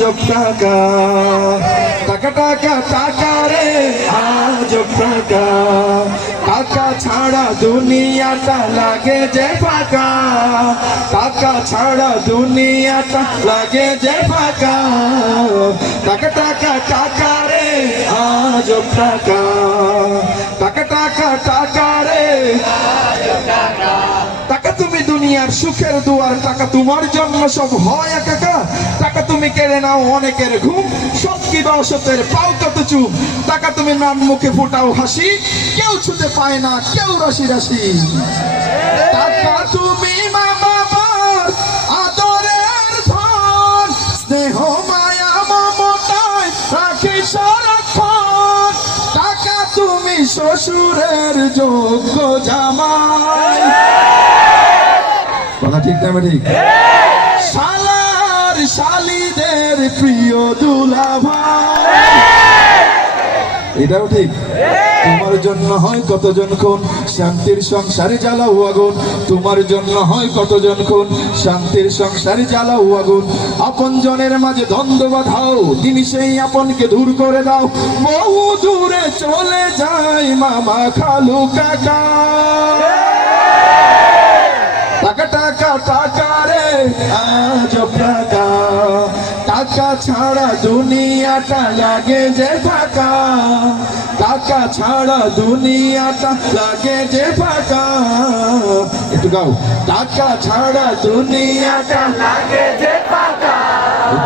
আজব টাকা, টাকা টাকা টাকা রে আজব টাকা, টাকা ছাড়া দুনিয়াটা লাগে যে ফাঁকা, টাকা ছাড়া দুনিয়াটা লাগে যে ফাঁকা, টাকা টাকা টাকা রে আজব টাকা, টাকা টাকা টাকা রে আজব টাকা। টাকা তুমি দুনিয়ার সুখের দুয়ার, টাকা তোমার জন্য সব হয় একাকার, টাকা তুমি কেড়ে নাও অনেকের ঘুম, সব কি দর্শকের পাও কত চুপ, টাকা তুমি নাম মুখে ফুটাও হাসি, কেউ ছুতে পায় না কেউ রাশি রাশি, টাকা তুমি মা বাবার আদরের ধন, স্নেহ মায়া মমতায় রাখি সারাক্ষণ, টাকা তুমি শ্বশুরের যোগ্য জামাই, কথা ঠিক না ঠিক, শালার শালিদের প্রিয় দুলাভাই, এটাও ঠিক। তোমার জন্য হয় কতজন খুন, শান্তির সংসারে জ্বালাও আগুন, তোমার জন্য হয় কতজন খুন, শান্তির সংসারে জ্বালাও আগুন, আপন জনের মাঝে দ্বন্দ্ব বাঁধাও, তুমি সেই আপনকে দূর করে দাও, বহু দূরে চলে যায় মামা খালু কাকা, টাকা টাকা টাকা রে আজব টাকা, টাকা ছাড়া দুনিয়াটা লাগে যে ফাঁকা, টাকা ছাড়া দুনিয়াটা লাগে যে ফাঁকা, একটু গাও, টাকা ছাড়া দুনিয়াটা লাগে যে ফাঁকা,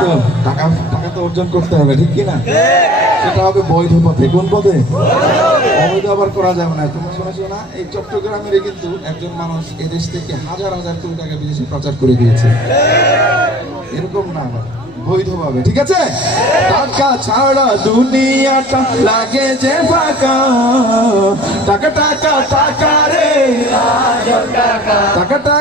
তো টাকা টাকা তো অর্জন করতে হবে ঠিক কিনা, সেটা হবে বৈধ পথে। কোন পথে? অবৈধ আবার করা যাবে না। তোমরা শুনেছো না, এই চট্টগ্রামের কিন্তু একজন মানুষ এদেশ থেকে হাজার হাজার কোটি টাকা বিদেশে প্রচার করে দিয়েছে, এরকম না, আবার বৈধভাবে, ঠিক আছে। টাকা ছাড়া দুনিয়াটা লাগে যে ফাঁকা, টাকা টাকা টাকা রে টাকা টাকা।